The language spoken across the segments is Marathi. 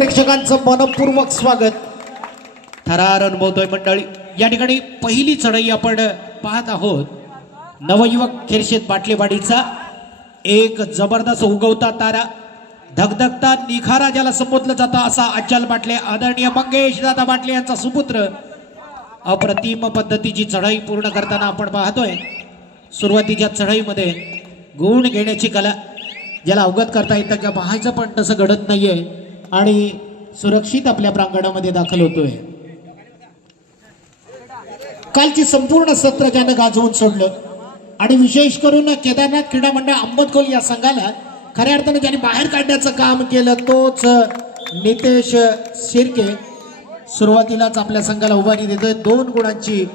प्रेक्षकांचं मनपूर्वक स्वागत. थरार अनुभवतोय मंडळी. या ठिकाणी पहिली चढाई आपण पाहत आहोत. नवयुवक खेरशेत बाटलेवाडीचा एक जबरदस्त उगवता तारा. धगधगता निखारा ज्याला संबोधलं जातं असा अचल बाटले. आदरणीय मंगेश दादा बाटले यांचा सुपुत्र. अप्रतिम पद्धतीची चढाई पूर्ण करताना आपण पाहतोय. सुरुवातीच्या चढाईमध्ये गुण घेण्याची कला ज्याला अवगत करता येतं किंवा पाहायचं पण तसं घडत नाहीये. आणि सुरक्षित आपल्या प्रांगणामध्ये दाखल होतोय. कालची संपूर्ण सत्र त्यानं गाजवून सोडलं. आणि विशेष करून केदारनाथ क्रीडा मंडळ अंबदकोल या संघाला खऱ्या अर्थानं ज्यांनी बाहेर काढण्याचं काम केलं. तोच नितेश शिर्के सुरुवातीलाच आपल्या संघाला उभारी देतोय. दोन गुणांची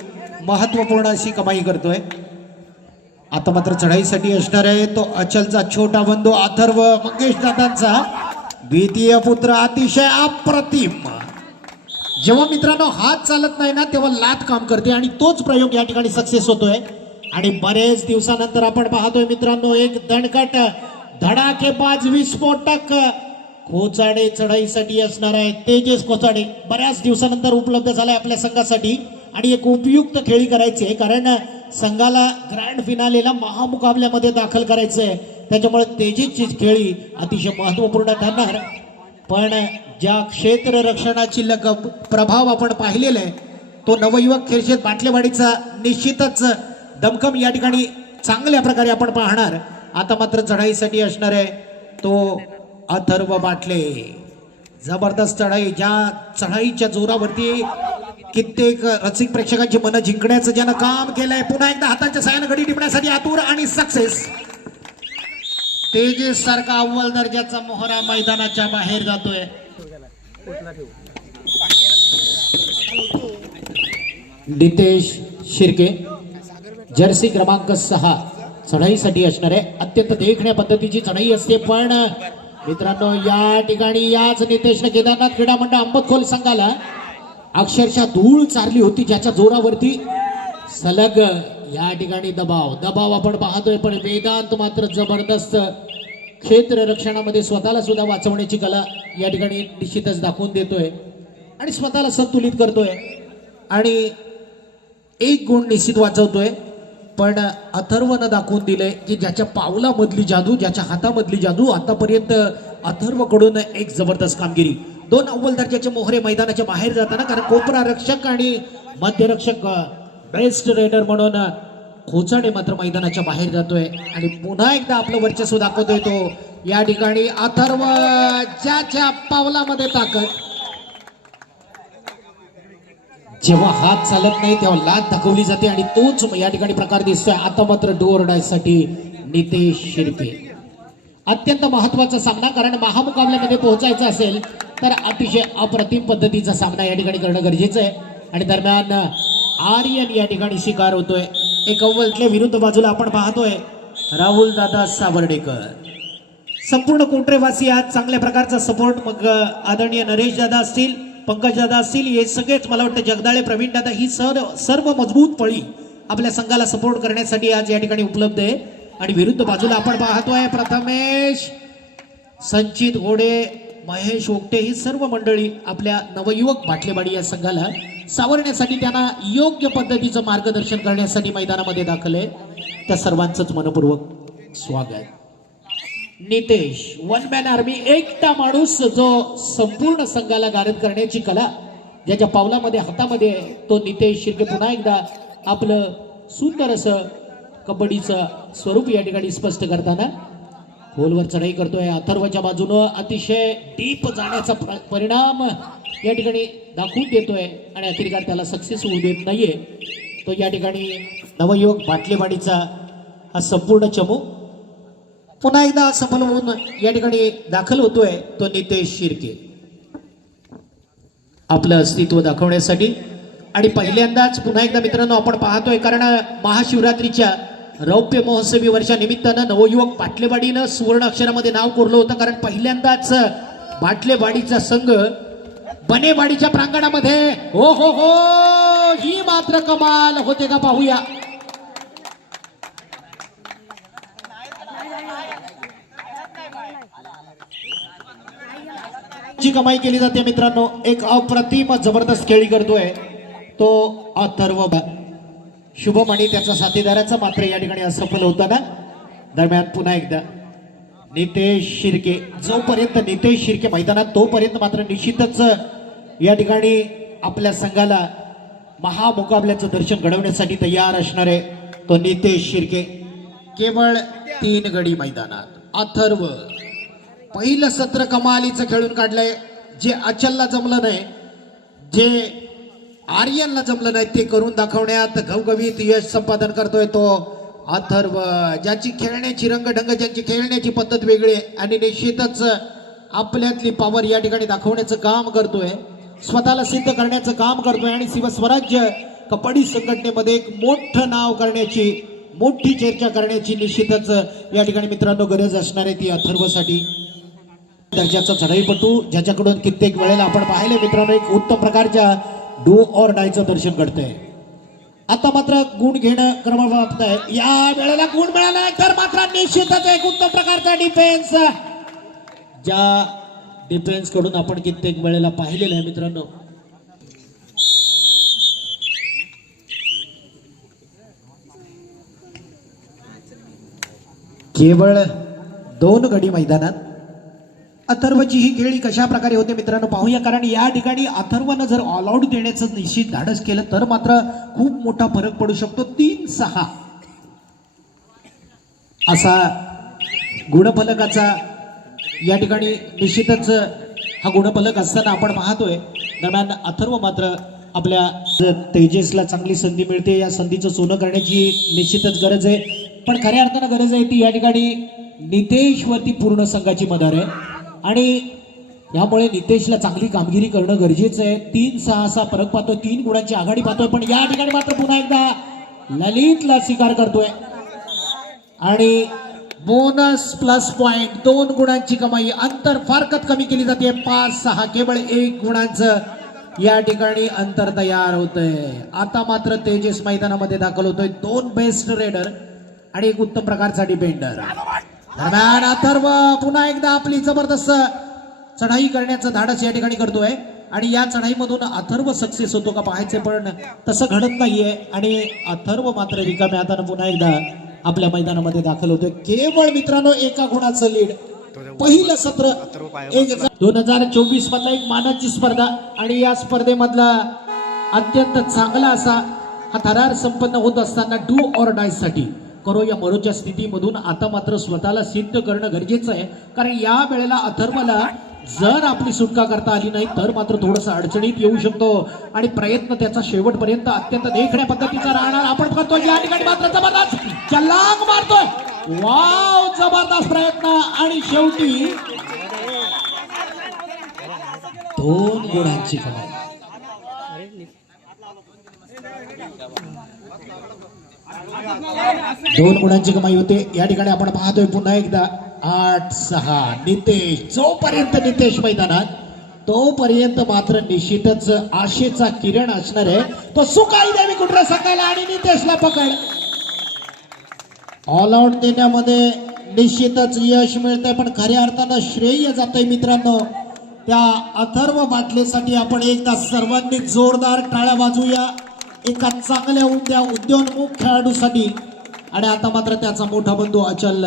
महत्त्वपूर्ण अशी कमाई करतोय. आता मात्र चढाईसाठी असणार आहे. तो अचलचा छोटा बंधू अथर्व मंगेश दादांचा द्वितीय पुत्र अतिशय अप्रतिम. जेव्हा मित्रांनो हात चालत नाही ना तेव्हा लात काम करते आणि तोच प्रयोग या ठिकाणी सक्सेस होतोय. आणि बरेच दिवसानंतर आपण पाहतोय मित्रांनो एक दणकट धडाकेबाज विस्फोटक खोचाडे चढाईसाठी असणार आहे. तेजस खोचाडे बऱ्याच दिवसानंतर उपलब्ध झालाय आपल्या संघासाठी आणि एक उपयुक्त खेळी करायची आहे कारण संघाला ग्रँड फिनालेला महामुकाबल्यामध्ये दाखल करायचं आहे त्याच्यामुळे तेजीची खेळी अतिशय महत्त्वपूर्ण ठरणार. पण ज्या क्षेत्र रक्षणाची लग प्रभाव आपण पाहिलेला आहे तो नवयुवक खेळशेत बाटलेवाडीचा निश्चितच दमखम या ठिकाणी चांगल्या प्रकारे आपण पाहणार. आता मात्र चढाईसाठी असणार आहे तो अथर्व बाटले. जबरदस्त चढाई ज्या चढाईच्या जोरावरती कित्येक रसिक प्रेक्षकांची मनं जिंकण्याचं ज्यानं काम केलंय पुन्हा एकदा हाताच्या साह्यानं घडी टिपण्यासाठी आतुर आणि सक्सेस तेजस सारखा अव्वल दर्जाचा मोहरा मैदानाच्या बाहेर जातोय. नितेश शिर्के जर्सी क्रमांक सहा. चढाईसाठी असणार आहे. अत्यंत देखण्या पद्धतीची चढाई असते पण मित्रांनो या ठिकाणी याच नितेशने केदारनाथ क्रीडा मंडळ अंबतखोल संघाला अक्षरशः धूळ चारली होती ज्याच्या जोरावरती सलग या ठिकाणी दबाव. दबाव आपण पाहतोय पण वेदांत मात्र जबरदस्त क्षेत्र रक्षणामध्ये स्वतःला सुद्धा वाचवण्याची कला या ठिकाणी निश्चितच दाखवून देतोय. आणि स्वतःला संतुलित करतोय. आणि एक गुण निश्चित वाचवतोय. पण अथर्वनं दाखवून दिलंय की ज्याच्या पावलामधली जादू ज्याच्या हातामधली जादू आतापर्यंत अथर्वकडून एक जबरदस्त कामगिरी. दोन अव्वल दर्जाचे मोहरे मैदानाच्या बाहेर जाताना कारण कोपरा रक्षक आणि मध्यरक्षक बेस्ट रेडर म्हणून खोचाडे मात्र मैदानाच्या बाहेर जातोय. आणि पुन्हा एकदा आपलं वर्चस्व दाखवतोय तो. या ठिकाणी अथर्व ज्याच्या पावलामध्ये ताकद. जेव्हा हात चालत नाही तेव्हा लात दाखवली जाते आणि तोच या ठिकाणी प्रकार दिसतोय. आता मात्र डोअर नितेश शिर्के. अत्यंत महत्त्वाचा सामना कारण महामुकाबल्यामध्ये पोहोचायचा असेल तर अतिशय अप्रतिम पद्धतीचा सामना या ठिकाणी करणं गरजेचं आहे. आणि दरम्यान आर्यन या ठिकाणी शिकार होतोय. एक अव्वलच्या विरुद्ध बाजूला आपण पाहतोय. राहुल दादा सावर्डेकर. संपूर्ण कोटरेवासी आज चांगल्या प्रकारचा सपोर्ट मग आदरणीय नरेश दादा असतील पंकज दादा असतील हे सगळेच मला वाटतं जगदाळे प्रवीण दादा ही सर सर्व मजबूत पळी आपल्या संघाला सपोर्ट करण्यासाठी आज या ठिकाणी उपलब्ध आहे. आणि विरुद्ध बाजूला आपण पाहतोय प्रथमेश संचित घोडे महेश ओकटे ही सर्व मंडळी आपल्या नवयुवक बाटलेबाडी या संघाला सावरण्यासाठी त्यांना योग्य पद्धतीचं मार्गदर्शन करण्यासाठी मैदानामध्ये दाखल आहे. त्या सर्वांचंच मनपूर्वक स्वागत नितेश वन मॅन आर्मी एकटा माणूस जो संपूर्ण संघाला गारद करण्याची कला ज्याच्या पावलामध्ये हातामध्ये तो नितेश शिर्के पुन्हा एकदा आपलं सुंदर असं कबड्डीचं स्वरूप या ठिकाणी स्पष्ट करताना खोलवर चढाई करतोय. अथर्वच्या बाजूनं अतिशय डीप जाण्याचा प्र- परिणाम या ठिकाणी दाखवून देतोय आणि अतिरिक्त त्याला सक्सेस होऊ देत नाहीये. तो या ठिकाणी नवयुवक बाटलेवाडीचा हा संपूर्ण चमू पुन्हा एकदा सफल होऊन या ठिकाणी दाखल होतोय तो नितेश शिर्के. आपलं अस्तित्व दाखवण्यासाठी आणि पहिल्यांदाच पुन्हा एकदा मित्रांनो आपण पाहतोय कारण महाशिवरात्रीच्या रौप्य महोत्सवी वर्षा निमित्तानं नवयुवक बाटलेवाडीनं सुवर्ण अक्षरामध्ये नाव कोरलं होतं कारण पहिल्यांदाच बाटलेवाडीचा संघ बनेवाडीच्या प्रांगणामध्ये. हो हो हो. ही मात्र कमाल होते का पाहूया. जी कमाई केली जाते मित्रांनो एक अप्रतिम जबरदस्त खेळी करतोय तो अथर्व शुभम आणि त्याचा साथीदाराचा मात्र या ठिकाणी असफल होताना. दरम्यान पुन्हा एकदा. नितेश शिर्के. जोपर्यंत नितेश शिर्के मैदानात तोपर्यंत मात्र निश्चितच या ठिकाणी आपल्या संघाला महामुकाबल्याचं दर्शन घडवण्यासाठी तयार असणार आहे तो नितेश शिर्के. केवळ तीन गडी मैदानात. अथर्व. पहिलं सत्र कमालीचं खेळून काढलंय. जे अचलला जमलं नाही जे आर्यनला जमलं नाही ते करून दाखवण्यात घवघवीत यश संपादन करतोय तो अथर्व ज्याची खेळण्याची रंगढंग ज्यांची खेळण्याची पद्धत वेगळी आहे आणि निश्चितच आपल्यातली पॉवर या ठिकाणी दाखवण्याचं काम करतोय. स्वतःला सिद्ध करण्याचं काम करतोय आणि शिवस्वराज्य कबड्डी संघटनेमध्ये एक मोठं नाव करण्याची मोठी चर्चा करण्याची निश्चितच या ठिकाणी मित्रांनो गरज असणार आहे ती अथर्वसाठी. दर्जाचा चढाईपटू ज्याच्याकडून कित्येक वेळेला आपण पाहिले मित्रांनो एक उत्तम प्रकारच्या डू ऑर डायचं दर्शन घडतंय. आता मात्र गुण घेणं क्रमांक आहे या वेळेला गुण मिळाला तर मात्र निश्चितच एक उत्तम प्रकारचा डिफेन्स ज्या डिफेन्सकडून आपण कित्येक वेळेला पाहिलेलं आहे मित्रांनो. केवळ दोन गडी मैदानात अथर्वची ही खेळी कशा प्रकारे होते मित्रांनो पाहूया. कारण या ठिकाणी अथर्वनं जर ऑल आऊट देण्याचं निश्चित धाडस केलं तर मात्र खूप मोठा फरक पडू शकतो. तीन सहा. असा गुणफलकाचा या ठिकाणी निश्चितच हा गुणफलक असताना आपण पाहतोय. दरम्यान अथर्व मात्र आपल्या तेजसला चांगली संधी मिळते. या संधीचं सोनं करण्याची निश्चितच गरज आहे. पण खऱ्या अर्थानं गरज आहे ती या ठिकाणी नितेशवरती पूर्ण संघाची मदार आहे. आणि यामुळे नितेशला चांगली कामगिरी करणं गरजेचं आहे. तीन सहा सहा फरक पाहतोय तीन गुणांची आघाडी पाहतोय पण या ठिकाणी मात्र पुन्हा एकदा ललितला स्वीकार करतोय. आणि बोनस प्लस पॉइंट दोन गुणांची कमाई अंतर फारकत कमी केली जाते. पाच सहा केवळ एक गुणांचं या ठिकाणी अंतर तयार होतंय. आता मात्र तेजस मैदानामध्ये दाखल होतोय. दोन बेस्ट रेडर आणि एक उत्तम प्रकारचा डिपेंडर दरम्यान अथर्व पुन्हा एकदा आपली जबरदस्त चढाई करण्याचं धाडस या ठिकाणी करतोय. आणि या चढाईमधून अथर्व सक्सेस होतो का पाहायचं पण तसं घडत नाहीये. आणि अथर्व मात्र रिकाम्या हातानं पुन्हा एकदा आपल्या मैदानामध्ये दाखल होतोय. केवळ मित्रांनो एका गुणाचं लीड. पहिलं सत्र एक दोन हजार चोवीस मधला एक मानाची स्पर्धा. आणि या स्पर्धेमधला अत्यंत चांगला असा हा थरार संपन्न होत असताना डू ऑर डायसाठी करो या मरोच्या स्थितीमधून आता मात्र स्वतःला सिद्ध करणं गरजेचं आहे. कारण या वेळेला अथर्वला जर आपली सुटका करता आली नाही तर मात्र थोडस अडचणीत येऊ शकतो. आणि प्रयत्न त्याचा शेवटपर्यंत अत्यंत देखण्या पद्धतीचा राहणार. आपण करतो या ठिकाणी मात्र जबरदस्त. चलांग मारतोय. वाव जबरदस्त प्रयत्न. आणि शेवटी दोन गुणांची कमाई. दोन गुणांची कमाई होते. या ठिकाणी आपण पाहतोय पुन्हा एकदा. आठ सहा. नितेश. जोपर्यंत नितेश मैदानात तोपर्यंत मात्र निश्चितच आशेचा किरण असणार आहे. तो सुकाई द्यावी कुठला सकाळला आणि नितेशला पकड. ऑल आउट देण्यामध्ये निश्चितच यश मिळतंय पण खऱ्या अर्थानं श्रेय जातंय मित्रांनो. त्या अथर्व बाटलेसाठी आपण एकदा सर्वांनी जोरदार टाळ्या वाजूया एका चांगल्या उद्या उद्योन्मुख खेळाडूसाठी. आणि आता मात्र त्याचा मोठा बंधू अचल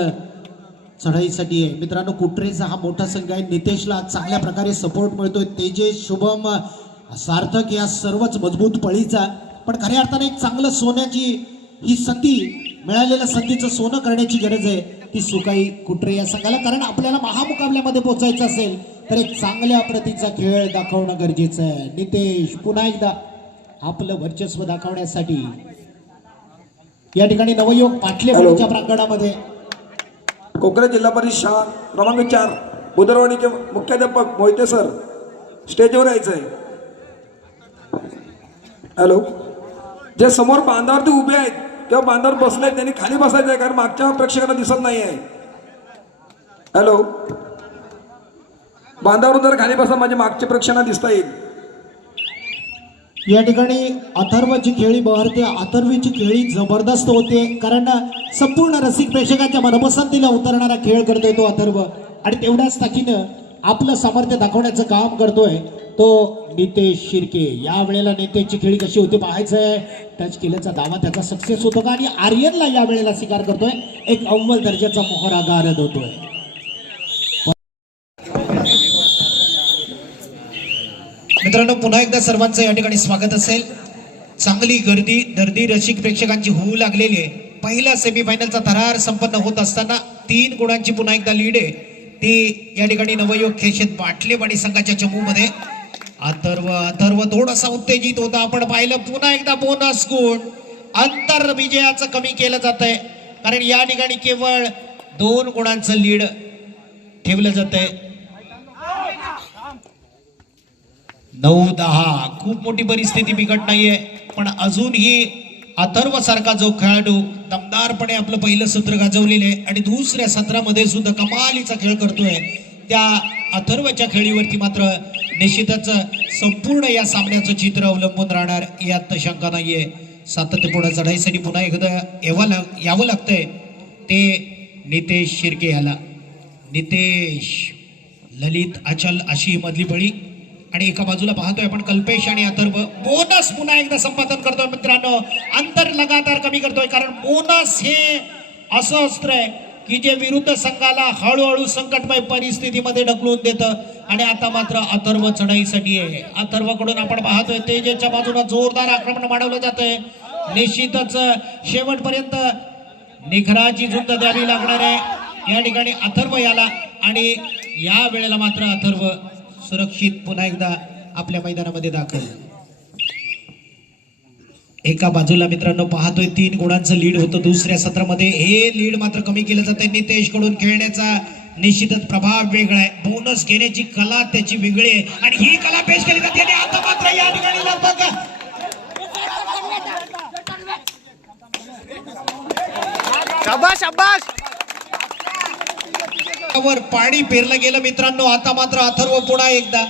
चढाईसाठी आहे. मित्रांनो कुटरेचा हा मोठा संघ आहे. नितेशला चांगल्या प्रकारे सपोर्ट मिळतोय. तेजेश शुभम सार्थक या सर्वच मजबूत पळीचा. पण खऱ्या अर्थाने एक चांगलं सोन्याची ही संधी मिळालेल्या संधीचं सोनं करण्याची गरज आहे. ती सुकाई कुटरे या संघाला. कारण आपल्याला महामुकाबल्यामध्ये पोचायचं असेल तर एक चांगल्या प्रतीचा खेळ दाखवणं गरजेचं आहे. नितेश पुन्हा एकदा आपलं वर्चस्व दाखवण्यासाठी. या ठिकाणी नवयुवक पाटले. होळीच्या प्रांगणामध्ये. कोकण जिल्हा परिषद शाळा क्रमांक चार बुधरवाडीचे मुख्याध्यापक मोहिते सर स्टेजवर यायचं आहे. हॅलो जे समोर बांधावरती उभे आहेत किंवा बांधावर बसले आहेत त्यांनी खाली बसायचं आहे कारण मागच्या प्रेक्षकांना दिसत नाही आहे. हॅलो बांधावर जर खाली बसा माझ्या मागच्या प्रेक्षकांना दिसता येईल. या ठिकाणी अथर्वची खेळी बहरते अथर्वीची खेळी जबरदस्त होते कारण संपूर्ण रसिक प्रेक्षकांच्या मनपसंतीला उतरणारा खेळ करतोय तो अथर्व. आणि तेवढ्याच ताकीनं आपलं सामर्थ्य दाखवण्याचं काम करतोय तो नितेश शिर्के. या वेळेला नितेशची खेळी कशी होती पाहायचंय. टच केल्याचा दावा त्याचा सक्सेस होतो का? आणि आर्यनला या वेळेला स्वीकार करतोय. एक अव्वल दर्जाचा मोहरा गारद होतोय मित्रांनो पुन्हा एकदा सर्वांचं या ठिकाणी स्वागत असेल. चांगली गर्दी दर्दी रसिक प्रेक्षकांची होऊ लागलेली आहे. पहिला सेमीफायनलचा थरार संपन्न होत असताना तीन गुणांची पुन्हा एकदा लीड आहे. ती या ठिकाणी नवयोग खेशेत बाटलेवाडी संघाच्या चमूमध्ये. अथर्व अथर्व थोडासा उत्तेजित होता. आपण पाहिलं पुन्हा एकदा बोनस गुण. अंतर विजयाचं कमी केलं जात आहे कारण या ठिकाणी केवळ दोन गुणांचं लीड ठेवलं जात आहे नऊ दहा. खूप मोठी परिस्थिती बिकट नाहीये. पण अजूनही अथर्व सारखा जो खेळाडू दमदारपणे आपलं पहिलं सत्र गाजवलेलं आहे आणि दुसऱ्या सत्रामध्ये सुद्धा कमालीचा खेळ करतोय त्या अथर्वच्या खेळीवरती मात्र निश्चितच संपूर्ण या सामन्याचं चित्र अवलंबून राहणार यात शंका नाहीये. सातत्यपूर्ण चढाईसाठी पुन्हा एकदा यावं लाग यावं लागतंय ते नितेश शिर्के याला. नितेश ललित अचल अशी मधली बळी आणि एका बाजूला पाहतोय आपण कल्पेश आणि अथर्व. बोनस पुन्हा एकदा संपादन करतोय मित्रांनो. अंतर लगातार कमी करतोय कारण बोनस हे असं अस्त्र आहे की जे विरुद्ध संघाला हळूहळू संकटमय परिस्थितीमध्ये ढकलून देतं. आणि आता मात्र अथर्व चढाईसाठी आहे. अथर्वकडून आपण पाहतोय तेजेच्या बाजूला जोरदार आक्रमण वाढवलं जात आहे निश्चितच शेवटपर्यंत निखराची झुंज द्यावी लागणार आहे. या ठिकाणी अथर्व याला आणि या वेळेला मात्र अथर्व सुरक्षित पुन्हा एकदा आपल्या मैदानामध्ये दाखल. एका बाजूला मित्रांनो पाहतोय तीन गुणांचं लीड होतं दुसऱ्या सत्रामध्ये. हे लीड मात्र कमी केलं जातं. नितेशकडून खेळण्याचा निश्चितच प्रभाव वेगळा आहे. बोनस घेण्याची कला त्याची वेगळी आहे. आणि ही कला पेश केली जाते. आणि आता मात्र या ठिकाणी शाबाश शाबाश वर पाणी पेरलं गेलं मित्रांनो आता मात्र अथर्व पुन्हा एकदा.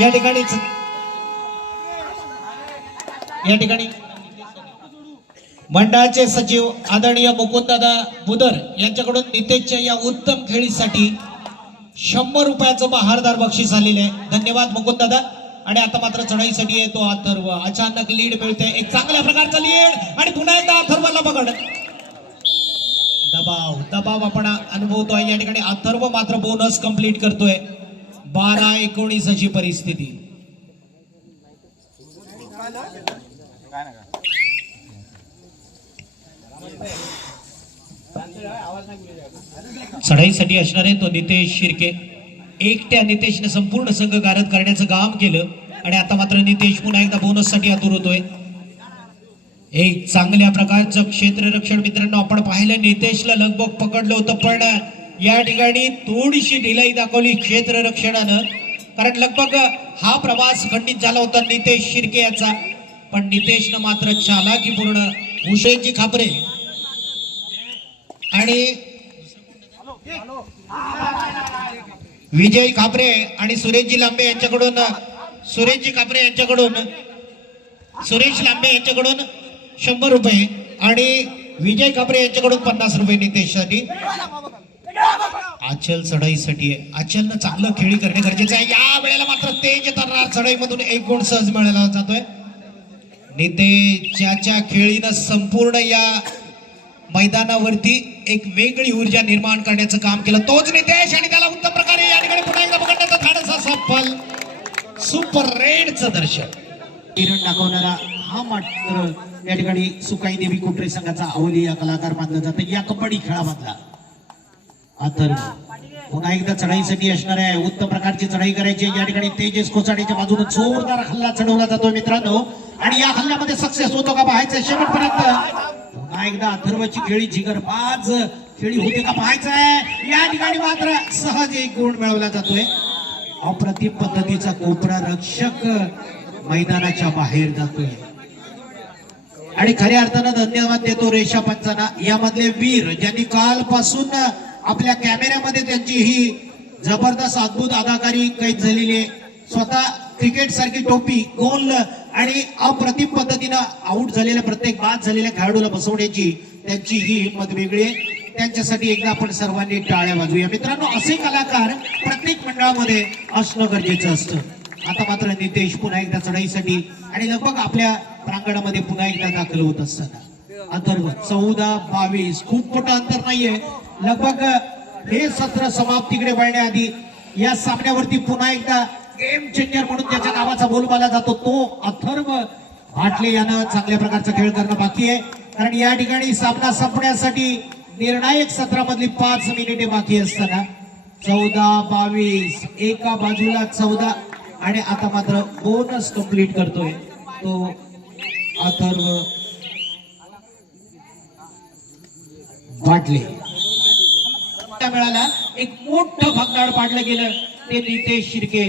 या ठिकाणी या ठिकाणी. मंडळाचे सचिव आदरणीय मुकुंददादा बुदर यांच्याकडून नितेशच्या या उत्तम खेळीसाठी शंभर रुपयाचं बहारदार बक्षीस आलेलं आहे. धन्यवाद मुकुंददादा. आणि आता मात्र चढाईसाठी येतो अथर्व. अचानक लीड मिळते एक चांगल्या प्रकारचा लीड आणि पुन्हा एकदा अथर्वला पकड. दबाव दबाव आपण अनुभवतोय. या ठिकाणी अथर्व मात्र बोनस कंप्लीट करतोय. बारा एकोणीस अशी परिस्थिती. चढाईसाठी असणार आहे तो नितेश शिर्के. एकट्या नितेशने संपूर्ण संघ गारद करण्याचं काम केलं. आणि आता मात्र नितेश पुन्हा एकदा बोनससाठी आतुर होतोय. एक चांगल्या प्रकारचं क्षेत्ररक्षण मित्रांनो आपण पाहिलं नितेशला लगबग पकडलं होतं पण या ठिकाणी थोडीशी ढिलाई दाखवली क्षेत्ररक्षणानं. कारण लगभग हा प्रवास खंडित झाला होता नितेश शिर्के याचा. पण नितेशनं मात्र चालाकीपूर्ण उशेची खापरे आणि विजय खापरे आणि सुरेशजी लांबे यांच्याकडून सुरेशजी खापरे यांच्याकडून सुरेश लांबे यांच्याकडून शंभर रुपये. आणि विजय कापरे यांच्याकडून पन्नास रुपये नितेशसाठी. आचल चढाईसाठी. आहे आचलनं चांगलं खेळी करणे गरजेचं आहे. या वेळेला मात्र तेज तर्रार चढाईमधून एक गुण सहज मिळाला जातोय. नितेश खेळीनं संपूर्ण या मैदानावरती एक वेगळी ऊर्जा निर्माण करण्याचं काम केलं. तोच नितेश आणि त्याला उत्तम प्रकारे या ठिकाणी पुन्हा एकदा पकडण्याचं धाडस सफल सुपर रेडचं दर्शन. किरण दाखवणारा हा मात्र या ठिकाणी सुकाई देवी कोटरे संघाचा अवली या कलाकार मानला जातो. या कबड्डी खेळामधला. अथर्व पुन्हा एकदा चढाईसाठी असणार आहे. उत्तम प्रकारची चढाई करायची या ठिकाणी तेजस कोसाडीच्या बाजूने जोरदार हल्ला चढवला जातो मित्रांनो. आणि या हल्ल्यामध्ये सक्सेस होतो का पाहायचं शेवटपर्यंत पुन्हा एकदा अथर्वची खेळी जिगरबाज खेळी होते का पाहायचं आहे. या ठिकाणी मात्र सहज एक गुण मिळवला जातोय. अप्रतिम पद्धतीचा कोपरा रक्षक मैदानाच्या बाहेर जातोय. आणि खऱ्या अर्थानं धन्यवाद देतो रेषा पंचांना. यामधले वीर ज्यांनी कालपासून आपल्या कॅमेऱ्यामध्ये त्यांची ही जबरदस्त अद्भुत अदाकारी कैद झालेली आहे. स्वतः क्रिकेट सारखी टोपी गोल आणि अप्रतिम पद्धतीनं आउट झालेल्या प्रत्येक बाद झालेल्या खेळाडूला बसवण्याची त्यांची ही हिंमत वेगळी आहे. त्यांच्यासाठी एकदा आपण सर्वांनी टाळ्या वाजूया मित्रांनो असे कलाकार प्रत्येक मंडळामध्ये असणं गरजेचं असतं. आता मात्र नितेश पुन्हा एकदा चढाईसाठी आणि लगभग आपल्या प्रांगणामध्ये पुन्हा एकदा दाखल होत असताना. अथर्व चौदा बावीस खूप मोठं अंतर नाहीये. लगभग हे सत्र समाप्तीकडे वळण्याआधी या सामन्यावरती पुन्हा एकदा गेम चेंजर म्हणून त्याच्या नावाचा बोलबाला जातो. तो अथर्व भाटले यानं चांगल्या प्रकारचा खेळ करणं बाकी आहे. कारण या ठिकाणी सामना संपण्यासाठी निर्णायक सत्रामधली पाच मिनिटे बाकी असताना चौदा बावीस एका बाजूला चौदा आणि आता मात्र बोनस कंप्लीट करतोय. तो अथर्व भाटले त्या वेळाला एक मोठं भगदाड पाडलं गेलं. ते नितेश शिर्के.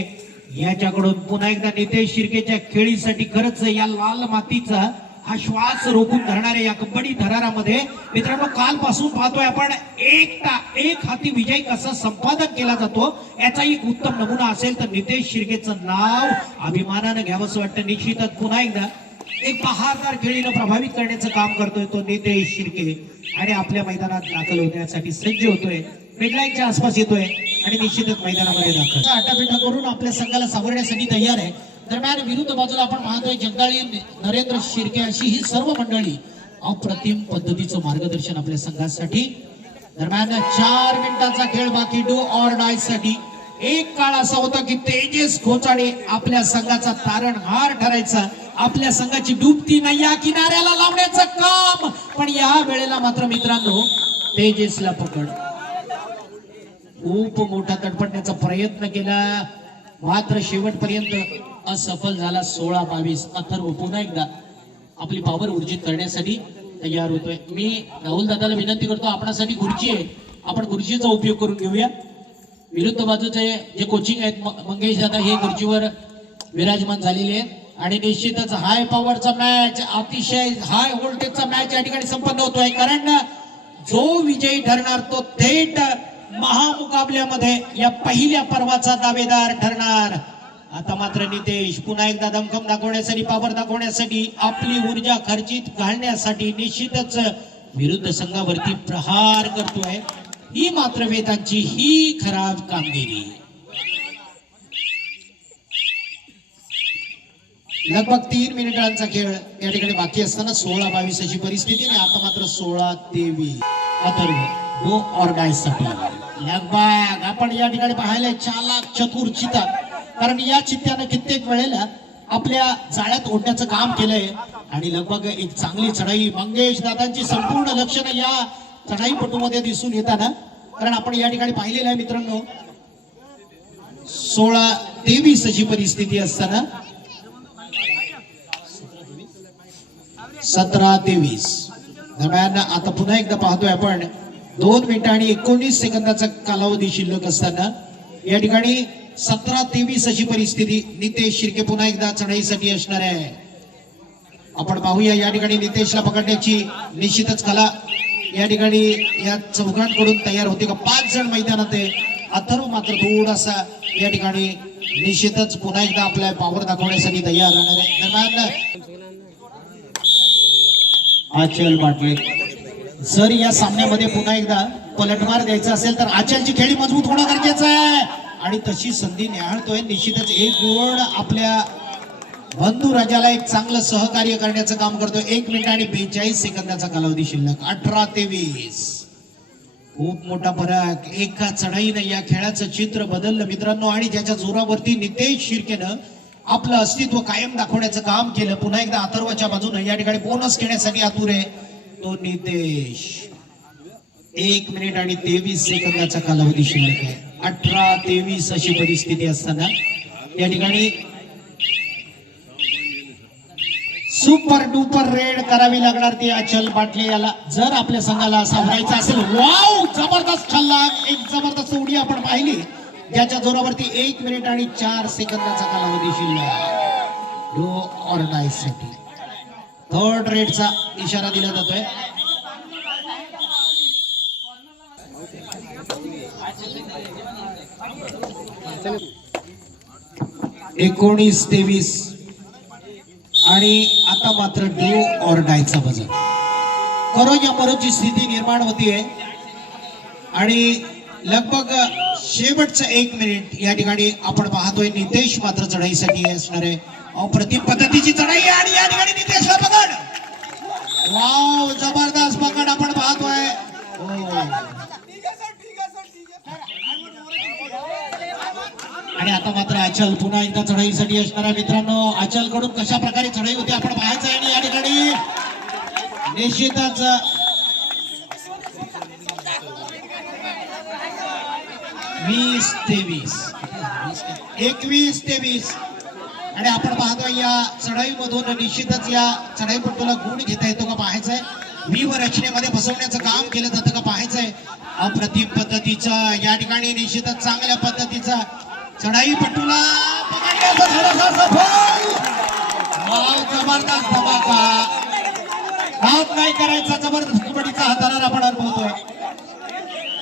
याच्याकडून पुन्हा एकदा नितेश शिर्केच्या खेळीसाठी खरंच या लाल मातीचा हा श्वास रोखून धरणाऱ्या या कबड्डी थरारामध्ये. मित्रांनो कालपासून पाहतोय आपण एक ता एक हाती विजय कसा संपादन केला जातो याचा एक उत्तम नमुना असेल तर नितेश शिर्केचं नाव अभिमानानं घ्यावंसं वाटतं. निश्चितच पुन्हा एकदा एक बहारदार खेळीनं प्रभावित करण्याचं काम करतोय तो नेते शिर्के. आणि आपल्या मैदानात दाखल होण्यासाठी सज्ज होतोय. मिडलाईनच्या आसपास येतोय आणि निश्चितच मैदानामध्ये दाखल. आटापिटा करून आपल्या संघाला सावरण्यासाठी तयार आहे. दरम्यान विरुद्ध बाजूला आपण पाहतोय जगदाळी नरेंद्र शिर्के अशी ही सर्व मंडळी अप्रतिम पद्धतीचं मार्गदर्शन आपल्या संघासाठी. दरम्यान चार मिनिटांचा खेळ बाकी. डू ऑर डायसाठी. एक काळ असा होता की तेजस खोचाडे आपल्या संघाचा तारणहार ठरायचा. आपल्या संघाची डुबती नैया किनाऱ्याला लावण्याचं काम. पण या वेळेला मात्र मित्रांनो तेजसला पकड. खूप मोठा तडपडण्याचा प्रयत्न केला. मात्र शेवटपर्यंत असफल झाला सोळा बावीस. अथर्व पुन्हा एकदा आपली पावर ऊर्जित करण्यासाठी तयार होतोय. मी राहुल दादाला विनंती करतो आपणासाठी खुर्ची आहे. आपण खुर्चीचा उपयोग करून घेऊया. विरुद्ध बाजूचे जे कोचिंग आहेत म- मंगेश दादा हे खुर्चीवर विराजमान झालेले आहेत. आणि निश्चितच हाय पॉवरचा मॅच अतिशय हाय व्होल्टेजचा मॅच या ठिकाणी संपन्न होतोय. कारण जो विजयी ठरणार तो थेट महामुकाबल्यामध्ये या पहिल्या पर्वाचा दावेदार ठरणार. आता मात्र नितेश पुन्हा एकदा दमखम दाखवण्यासाठी पावर दाखवण्यासाठी आपली ऊर्जा खर्चित घालण्यासाठी निश्चितच विरुद्ध संघावरती प्रहार करतोय. ही मात्र वेदांची ही खराब कामगिरी. लगभग तीन मिनिटांचा खेळ या ठिकाणी बाकी असताना सोळा बावीस अशी परिस्थिती आणि आता मात्र सोळा तेवीस. अथर्व गो ऑरसाठी. लगभग आपण या ठिकाणी पाहायला चालाक चतुर चिता कारण या चित्त्यानं कित्येक वेळेला आपल्या जाळ्यात ओढण्याचं काम केलंय. आणि लगभग एक चांगली चढाई. मंगेश दादांची संपूर्ण लक्षणं या चढाई पटूमध्ये दिसून येताना कारण आपण या ठिकाणी पाहिलेलं आहे मित्रांनो सोळा तेवीस अशी परिस्थिती असताना सतरा तेवीस दरम्यान आता पुन्हा एकदा पाहतोय आपण दोन मिनिटं आणि एकोणीस सेकंदाचा कालावधी शिल्लक असताना या ठिकाणी सतरा तेवीस अशी परिस्थिती नितेश शिर्के पुन्हा एकदा चढाईसाठी असणार आहे. आपण पाहूया या ठिकाणी नितेशला पकडण्याची निश्चितच कला या ठिकाणी या चौघांकडून तयार होते का? पाच जण मैदानात आहे. अथर्व मात्र थोडासा या ठिकाणी निश्चितच पुन्हा एकदा आपल्या पावर दाखवण्यासाठी तयार राहणार आहे. दरम्यान आचल पाटले जर या सामन्यामध्ये पुन्हा एकदा पलटवार द्यायचा असेल तर आचलची खेळी मजबूत होणं गरजेचं आहे. आणि तशी संधी न्याहाळतोय. निश्चितच एक गोड आपल्या बंधू राजाला एक चांगलं सहकार्य करण्याचं काम करतो एक मिनिट आणि बेचाळीस सेकंदाचा कालावधी शिल्लक. अठरा ते वीस. खूप मोठा फरक. एका चढाईनं या खेळाचं चित्र बदललं मित्रांनो. आणि ज्याच्या जोरावरती नितेश शिर्केनं आपलं अस्तित्व कायम दाखवण्याचं काम केलं. पुन्हा एकदा अथर्वच्या बाजूनं या ठिकाणी बोनस घेण्यासाठी आतुर आहे. तो नितेश. एक मिनिट आणि तेवीस सेकंदाचा कालावधी शिल्लक आहे. अठरा तेवीस अशी परिस्थिती असताना या ठिकाणी सुपर डुपर रेड करावी लागणार ती अचल पाटले. याला जर आपल्या संघाला सावरायचं असेल वाव! जबरदस्त छल्लाक एक जबरदस्त उडी आपण पाहिली. ज्याच्या जोरावरती एक मिनिट आणि चार सेकंदाचा कालावधी शिल्लक. डो ऑर्गनाईजसाठी थर्ड रेडचा इशारा दिला जातोय. एकोणीस तेवीस. आणि आता मात्र डू ऑर डायचा बजर करो या मरोची स्थिती निर्माण होतीये. आणि लगभग शेवटचं एक मिनिट या ठिकाणी आपण पाहतोय नितेश मात्र चढाईसाठी असणार आहे. अप्रतिम पद्धतीची चढाई आहे आणि या ठिकाणी नितेशला पकड. वाव जबरदस्त पकड आपण पाहतोय. हो. आणि आता मात्र अचल पुन्हा एकदा चढाईसाठी असणाऱ्या मित्रांनो अचलकडून कशा प्रकारे चढाई होती आपण पाहायचं आहे आणि या ठिकाणी निश्चितच वीस तेवीस एकवीस तेवीस आणि आपण पाहतोय या चढाईमधून निश्चितच या चढाईपटूला गुण घेता येतो का पाहायचंय? व्यूह रचनेमध्ये बसवण्याचं काम केलं जातं का पाहायचंय? अप्रतिम पद्धतीचं या ठिकाणी निश्चितच चांगल्या पद्धतीचं. चढाईपटूला पकडण्याचं थोडंसं सफल. वाव, जबरदस्त धमाका. हात नाही करायचा जबरदस्त कबड्डीचा हाताला आपण अनुभवतोय.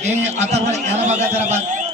हे आता याला बघा जरा बघा.